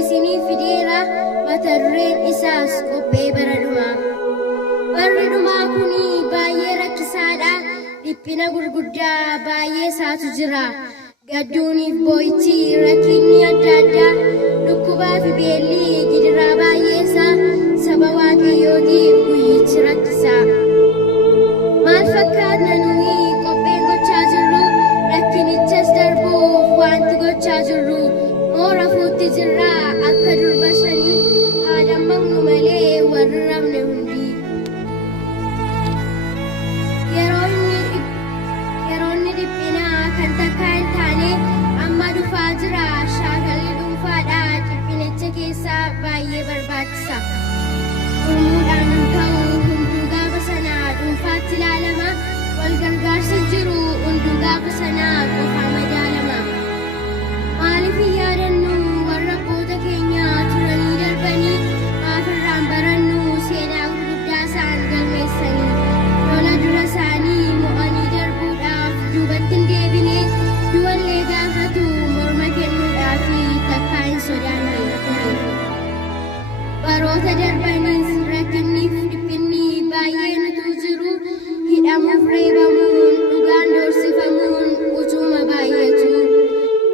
isinii fideera mata dureen isaas qophee bara dhumaa. Barri dhumaa kuni baay'ee rakkisaadha. Dhiphina gurguddaa baay'ee isaatu jira. Gadduuniif boo'ichi rakkinni adda addaa dhukkubaa fi beelli gidiraa baay'ee isaa saba waaqayyootiif guyyichi rakkisaa. Maal fakkaatna nuyi qopheen gochaa jirru rakkinichas darbuuf wanti gochaa jirru moo rafuutti jirra akka durba shanii haa dammaqnu malee warri rafne hundi. Yeroo inni dhiphinaa kan takka hin taane amma dhufaa jira. Shaakalli dhuunfaadha dhiphinicha keessaa baay'ee barbaachisa. Gurmuudhaan hin ta'u hunduu gaafa sanaa dhuunfaatti ilaalama. Wal gargaarsi jiru hunduu gaafa sanaa qofaa madaalama. Maaliif hin yaadannu warra abboota keenya turanii darbanii maaf irraan barannu seenaa gurguddaa isaan galmeessanii lola dura isaanii mo'anii darbuudhaaf duubatti hin deebine du'allee gaafatu morma kennuudhaafi takkaa hin sodaanne. Baroota darbaniis rakkinniif dhiphinni baay'een utuu jiru hidhamuuf reebamuun dhugaan doorsifamuun utuma baay'atu.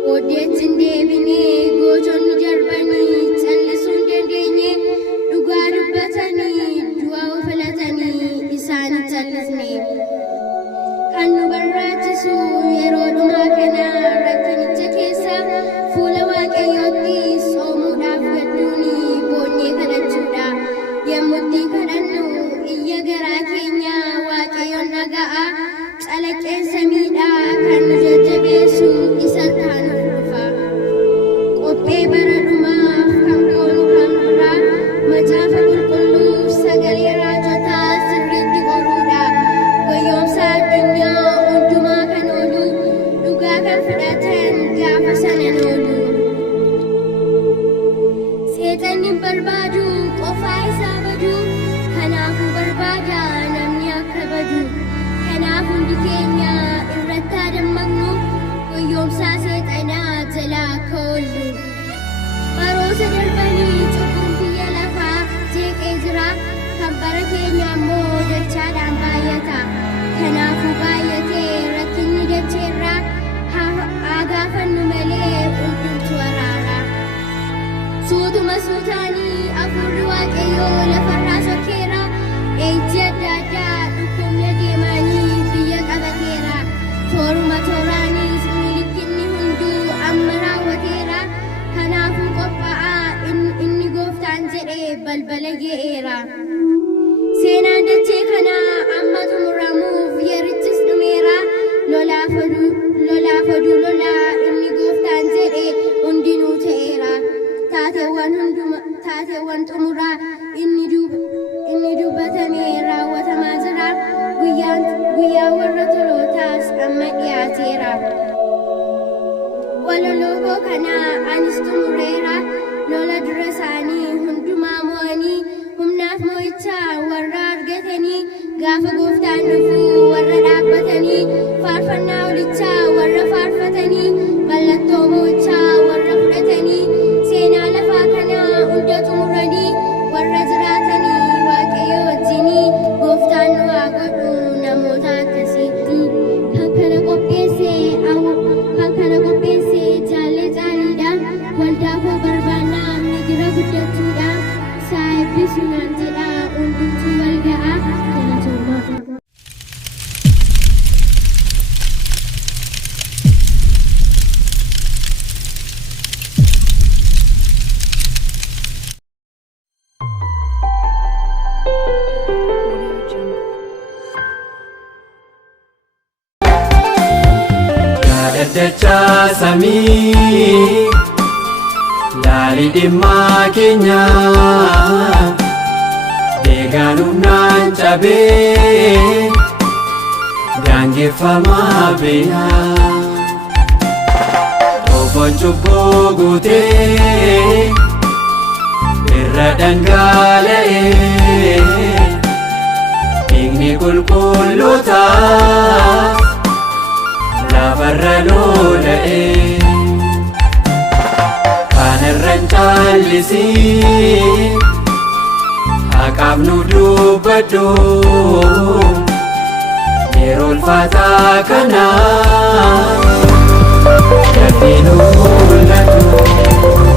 Booddeetti hin deebine gootonni darbanii callisuu hin dandeenye dhugaa dubbatanii du'a of filatanii isaan hin callisne. Kan nu barbaachisu yeroo dhumaa kana rakkinicha keessa fuula waaqayyootti soomuudhaaf gadduuni boonyee kadhachuudha. Yemmutti kadhannu iyya garaa keenya waaqayyoon dhaga'a. Calaqqeen samiidhaa kan nu jajjabeessu isa harkaan nuuf dhufa. Qophee bara dhumaaf kan goonu kan biraa macaafa qulqulluuf sagalee raajotaa sirriitti qoruudha. Wayyoomsa addunyaa hundumaa kan oolu dhugaa kan fudhatan gaafa sana hin oolu. Seexanni hin barbaadu qofaa isaa badu kanaafuu barbaada namni akka badu. Kanaaf hundi keenya irratti haa dammaqnu wayyoomsaa seexanaa jalaa akka oollu. Baroota darbanii cubbuun biyya lafaa jeeqee jira. Kan bara keenya ammoo dachaadhaan baay'ata. Kanaafuu baay'atee rakkinni dacheerraa haa gaafannu malee hundumtu araara. Suutuma suutaanii hafuurri waaqayyoo lafarraa sokkeera. Eejji adda addaa dhukkubni adeemanii biyya qabateera. Tooruma tooraanis milikinni hunduu amma raawwateera. Kanaafuu qophaa'aa inni gooftaan jedhee balbala ga'eera. Seenaan dachee kanaa amma xumuramuuf yerichis dhumeera. Lolaaf oduu lolaa inni gooftaan jedhee hundinuu ta'eera. Taateewwan xumuraa inni dubbatamee raawwatamaa jira. Guyyaan warra tolootaas amma dhiyaateera. Waloloo kanaa anis xumureera. Lola dura isaanii hundumaa mo'anii humnaaf mo'ichaa warra argatanii gaafa gooftaan dhufu warra dhaabbatanii faarfannaa olichaa warra faarfatanii mallattoo mo'ichaa warra fudhatanii seenaa lafaa kanaa hunda xumuranii warra jiraatanii waaqayyo wajjinii gooftaan nu haa godhu namoota akkasiitti. Kan kana qopheesse jaallee caaliidha. Waldaa koo barbaannaa migira guddachuudha. Saa eebbisu naan jedha hundumtuu wal ga'a. Galatooma. Dachaa samii laalii dhimmaa keenya deegaan humnaan cabee daangeffamaa beeyaa toofoon cubbuu guutee irra dhangala'ee dhiigni qulqullootaas lafarra lola'ee kan irra hin caalle naaf nu dubbadhu yeroo ulfaataa kana dafii nu mul'atu.